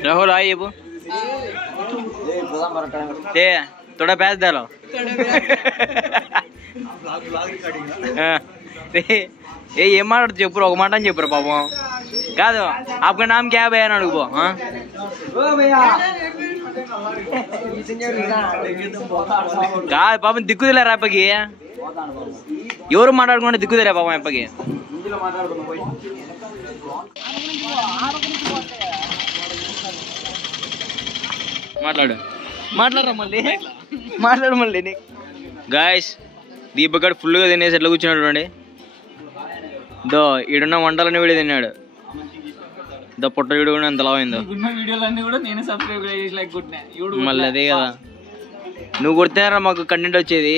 राहुल आइए वो थोड़ा पैस डालो ये मार चुप रहो माटन चुप रहो पापा क्या दो आपका नाम क्या है भैया ना डूबो हाँ क्या पापा दिक्कत ले रहा है पगी ఎవరు మాట్లాడుకుంటే దిక్కుదేరా పాపం అప్పకి మాట్లాడరా మళ్ళీ గాయస్ దీపక్ ఫుల్గా తినేసి ఎట్లా కూర్చున్నాడు అండి దో ఈడున్న వంటలన్నీ వీడియో తిన్నాడు దో పొట్ట వీడియో కూడా ఎంత లావైందో మళ్ళీ అదే కదా నువ్వు కొడితేరా మాకు కంటెంట్ వచ్చేది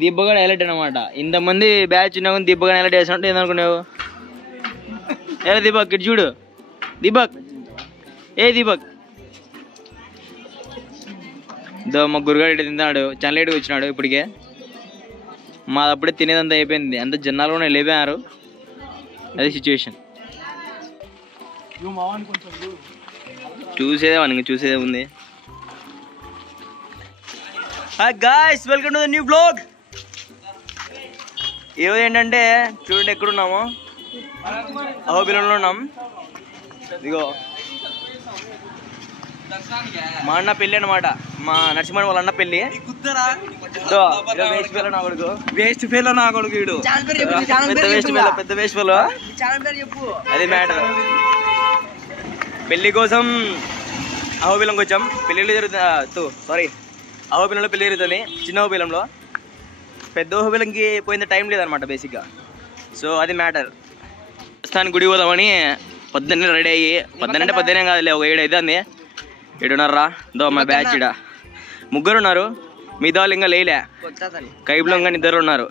దీపక్ హైలైట్ అనమాట ఇంతమంది బ్యాచ్ ఉన్నా కానీ దీపక్ హైలైట్ చేసినట్టు ఏందనుకున్నావు ఏ దీపక్ ఇటు చూడు దీపక్ దీపక్ దో మా గురుగాడు ఇటు తింటున్నాడు చాలా లేట్గా వచ్చినాడు ఇప్పటికే మాదప్పుడే తినేదంతా అయిపోయింది అంత జనాలు కూడా లేపారు అదే సిచ్యువేషన్ చూసేదే ఉంది hi guys welcome to the new vlog ఈరోజు ఏంటంటే చూడండి ఎక్కడున్నాము అహోబిలంలో ఉన్నాం ఇదిగో మా అన్న పెళ్ళి అనమాట మా నరసింహన్ వాళ్ళ అన్న పెళ్ళి వేస్ట్ ఫెలో నా కొడుకు వీడు పెద్ద వేస్ట్ ఫెలో అది మ్యాటర్ పెళ్లి కోసం అహోబిలంకి వచ్చాం పెళ్ళిళ్ళు జరుగుతుంది అహోబిలంలో పెళ్లి జరుగుతుంది చిన్న అహోబిలంలో పెద్ద అహోబిలంకి పోయిన టైం లేదనమాట బేసిక్గా సో అది మ్యాటర్ ప్రస్తుతానికి గుడి పోదామని పొద్దున్నే రెడీ అయ్యి పొద్దున్నే కాదులే ఒక 7 అవుతుంది 7:30 దో మా బ్యాచ్ ఇడ 3 ఉన్నారు మిగతా వాళ్ళు ఇంకా లేలే కైబ్లో ఇంకా 2 ఉన్నారు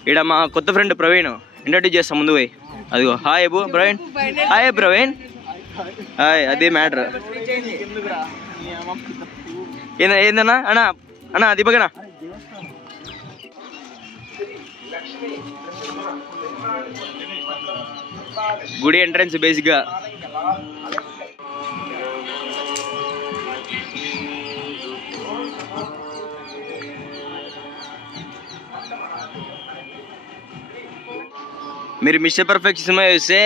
ఇక్కడ మా కొత్త ఫ్రెండ్ ప్రవీణ్ ఇంట్రడ్యూస్ చేస్తాం ముందు పోయి అదిగో హాయ్ ప్రవీణ్ హాయ్ అదే మ్యాటర్ ఏందన్నా అన్నా దీపకనా గుడి ఎంట్రన్స్ బేసిక్గా మీరు మిస్టర్ పర్ఫెక్ట్ సినిమా చూస్తే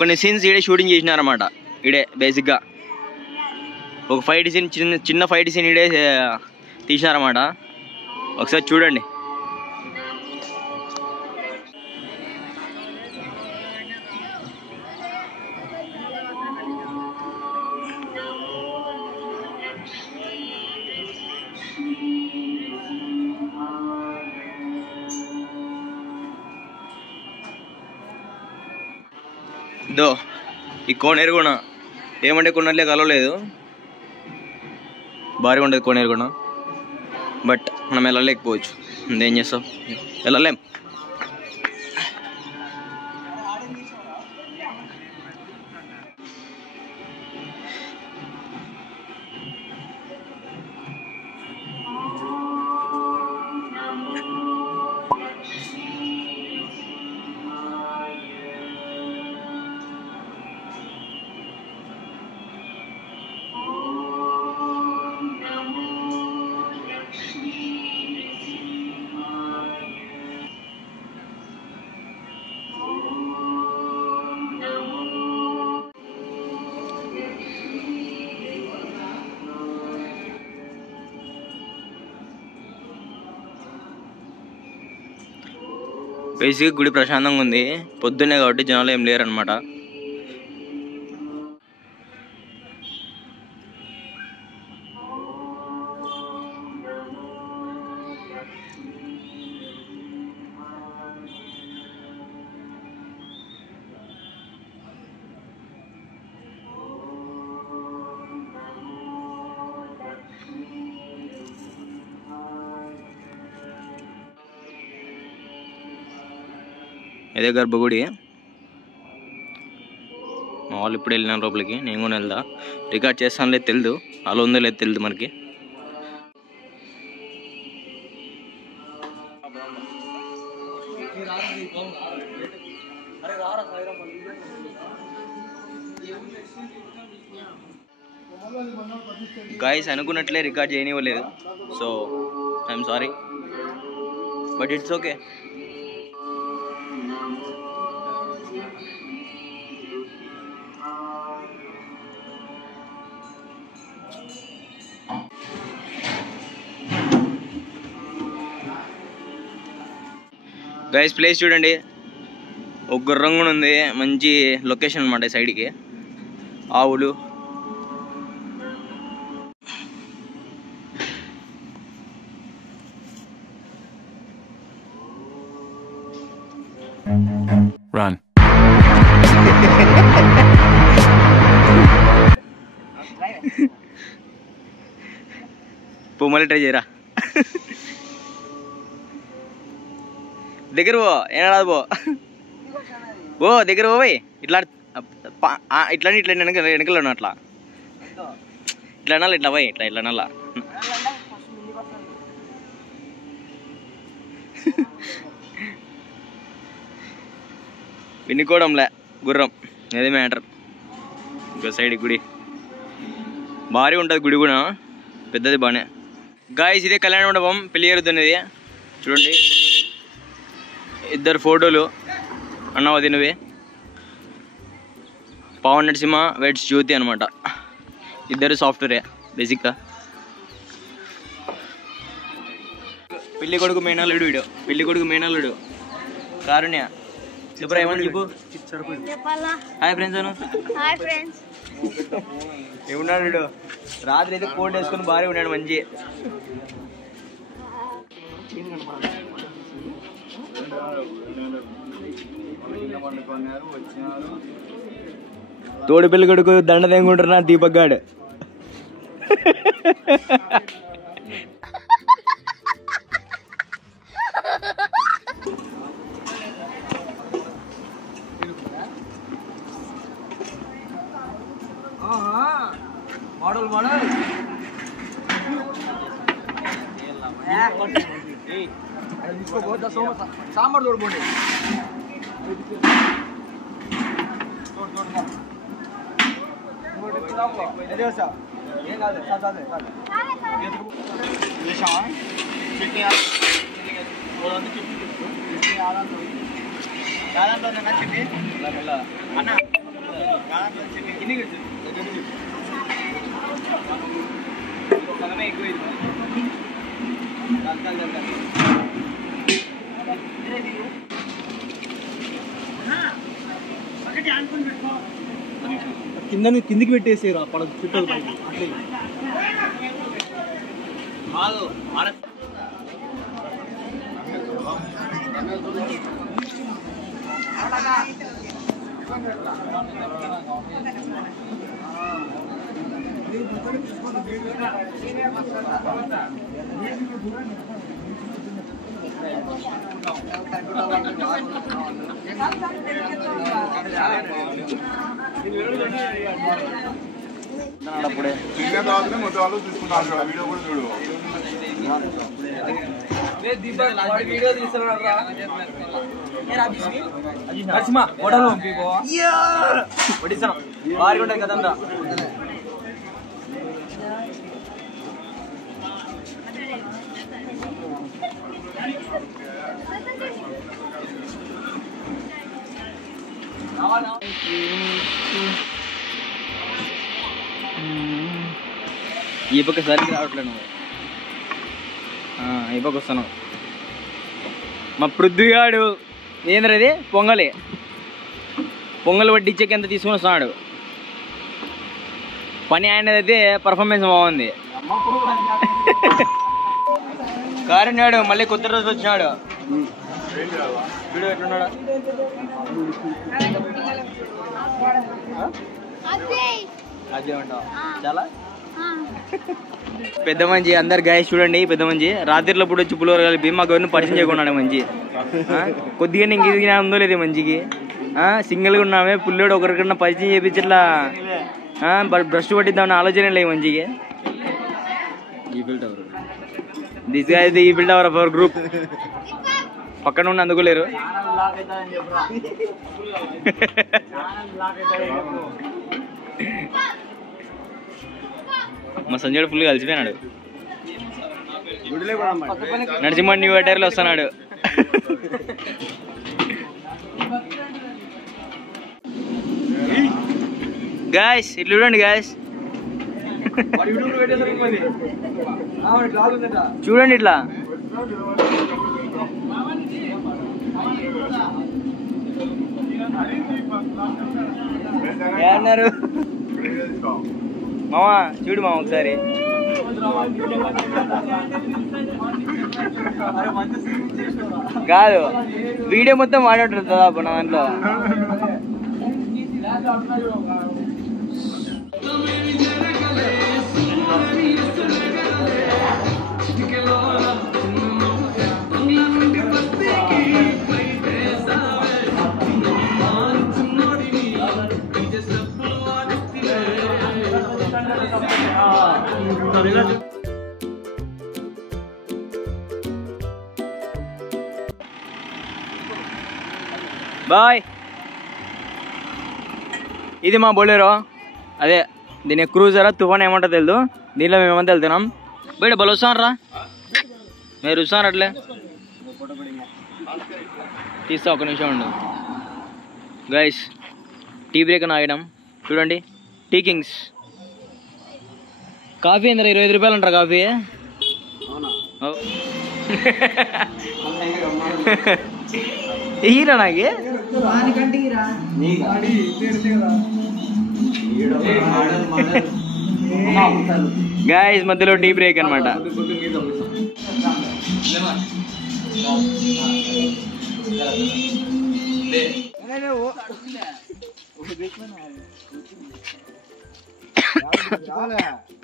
కొన్ని సీన్స్ ఈడే షూటింగ్ చేసినారన్నమాట ఈడే బేసిక్గా ఒక ఫైట్ సీన్ చిన్న ఫైట్ సీన్ ఈడే తీసినారన్నమాట ఒకసారి చూడండి దో ఈ కోనేరు కూడా ఏమంటే కొన్నట్లే కలవలేదు భారీగా ఉండేది కోనేరు కూడా బట్ మనం వెళ్ళలేకపోవచ్చు ఏం చేస్తాం వెళ్ళలేం బేసిక్గా గుడి ప్రశాంతంగా ఉంది పొద్దున్నే కాబట్టి జనాలు ఏం లేరు అనమాట ఇదే గర్భగుడి మా వాళ్ళు ఇప్పుడు వెళ్ళినాను లోపలికి నేను కూడా వెళ్దా రికార్డ్ చేస్తాను లేదు తెలియదు అలా ఉందో లేదు తెలియదు మనకి గాయస్ అనుకున్నట్లే రికార్డ్ చేయనివ్వలేదు, so I'm sorry, but it's okay. Guys place చూడండి, ఒక గుర్రం కూడా ఉంది, మంచి లొకేషన్ అనమాట సైడ్కి. ఆవులు, Run. పో మళ్ళీ ట్రై చేయరా. దగ్గర పో, ఏనాడు పో దగ్గర పోయి ఇట్లా ఇట్లా ఇట్లా వెనకలు అట్లా ఇట్లా అనాలి, ఇట్లా పోయి ఇట్లా ఇట్లా అనాలా. వినుకోవడంలే గుర్రం, అదే మ్యాటర్. ఇంకో సైడ్ గుడి భారీ ఉంటుంది, గుడి కూడా పెద్దది బాగానే. గాయస్ ఇదే కళ్యాణ మండపం, పెళ్లి జరుగుతున్నది చూడండి. ఇద్దరు ఫోటోలు అన్న వదినవి, పవన్ నరసింహ వెడ్స్ జ్యోతి అనమాట. ఇద్దరు సాఫ్ట్వేరే బేసిక్గా. పెళ్లి కొడుకు మేనల్లుడు వీడు, పెళ్లి కొడుకు మేనల్లుడు కారుణ్య. చెప్పురా ఏమని చెప్పు. హాయ్ ఫ్రెండ్స్ అను. Hi friends. ఏమున్నాడు వీడు, రాత్రి అయితే కోట్ వేసుకొని భారీ ఉన్నాడు మంచి. తోడు పెళ్లి కొడుకు దండ తెంగుంటున్నా దీపక్ గాడు. మోడల్ మోడల్ సాంబార్ తోడుకోండి. ఏం కాదు అన్న సగమే ఎక్కువ కిందికి పెట్టేసారు పడ చుట్టాలు పైకి అట్లే కాదు. అప్పుడే వీడియో తీస్తున్నాడు భారీ ఉంటాయి కదంతా. ఈ పక్క సరికి రావట్లే నువ్వు, ఈ పక్క వస్తాను. మా పృథ్వీగాడు ఏంద్రది పొంగల్ వడ్డించేకి ఎంత తీసుకుని వస్తున్నాడు. పని ఆయనదైతే పర్ఫార్మెన్స్ బాగుంది. కారున్నాడు మళ్ళీ కొత్త రోజు వచ్చినాడు. వీడియో ఎట్లున్నాడు అదే ఉంటావు చాలా పెద్ద మంచి. అందరు గాయస్ చూడండి, పెద్ద మంచి రాత్రిలో ఇప్పుడు వచ్చి పులిహోర కలిపి మాకు ఎవరిని పరిచయం చేయకున్నాడు మంచి. కొద్దిగా ఇంక ఇది ఉందో లేదు మంచికి. సింగిల్గా ఉన్నామే, పుల్లోడు ఒకరికన్నా పరిచయం చేయించి ఇట్లా బ్రష్ పట్టిద్దామని ఆలోచన లేదు మంచికి. దిస్ గా అయితే ఈ బిల్డ్ అవర్ అవర్ గ్రూప్. పక్కన ఉన్న అందుకోలేరు. మా సంజయ్ ఫుల్ కలిసిపోయినాడు. నరసింహ న్యూ ఇయర్లో వస్తున్నాడు. గాయస్ ఇట్లా చూడండి గాయస్, చూడండి ఇట్లా. ఏమన్నారు మామా? చూడు మామ ఒకసారి. కాదు వీడియో మొత్తం వాడేటది దాదాపు నా దాంట్లో. బాయ్. ఇది మా బొలేరో, అదే దీని క్రూజరా తుఫాన్ ఏమంటో తెలియదు. దీనిలో మేమంతా వెళ్తున్నాం. బయట బలు వస్తాను రా, మీరు వస్తాను అట్లే తీస్తా. ఒక నిమిషం ఉండు గైస్. టీ బ్రేక్ అని ఆగడం చూడండి. టీ కింగ్స్ కాఫీ ఏంద్రా 25 రూపాయలు అంటారా కాఫీ? హీరా నాకి గాయస్ మధ్యలో టీ బ్రేక్ అనమాట.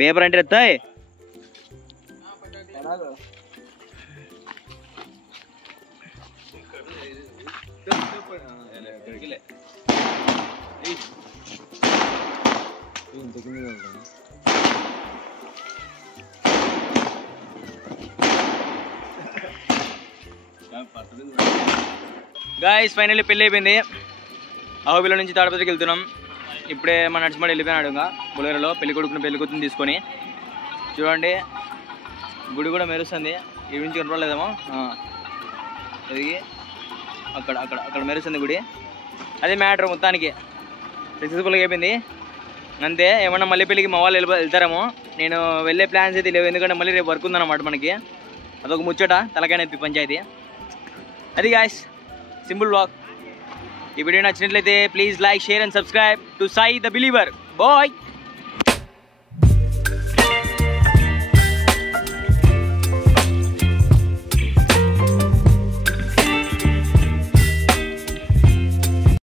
పేపర్ అంటే ఎత్తాయి. గాయస్ ఫైనల్లీ పెళ్ళి అయిపోయింది. అహోబిలం నుంచి తాడపత్రికి వెళ్తున్నాం. ఇప్పుడే మా నడిచిమడి వెళ్ళిపోయినాడు ఇంకా బొలేరోలో పెళ్లి కొడుకుని పెళ్లి కూతురుని తీసుకొని. చూడండి గుడి కూడా మెరుస్తుంది. ఈ నుంచి కనపడలేదేమో, ఎదిగి అక్కడ అక్కడ అక్కడ మెరుస్తుంది గుడి. అది మ్యాటర్ మొత్తానికి సక్సెస్ఫుల్గా అయిపోయింది అంతే. ఏమన్నా మళ్ళీ పెళ్ళికి మా వాళ్ళు వెళ్తారేమో. నేను వెళ్ళే ప్లాన్స్ అయితే లేవు, ఎందుకంటే మళ్ళీ రేపు వర్క్ ఉందన్నమాట మనకి. అదొక ముచ్చట, తలకాయ నొప్పి పంచాయతీ. అది గాయస్ సింపుల్ వ్లాగ్. ఈ వీడియో నచ్చినట్లయితే please like, share and subscribe to Sai the believer. Bye.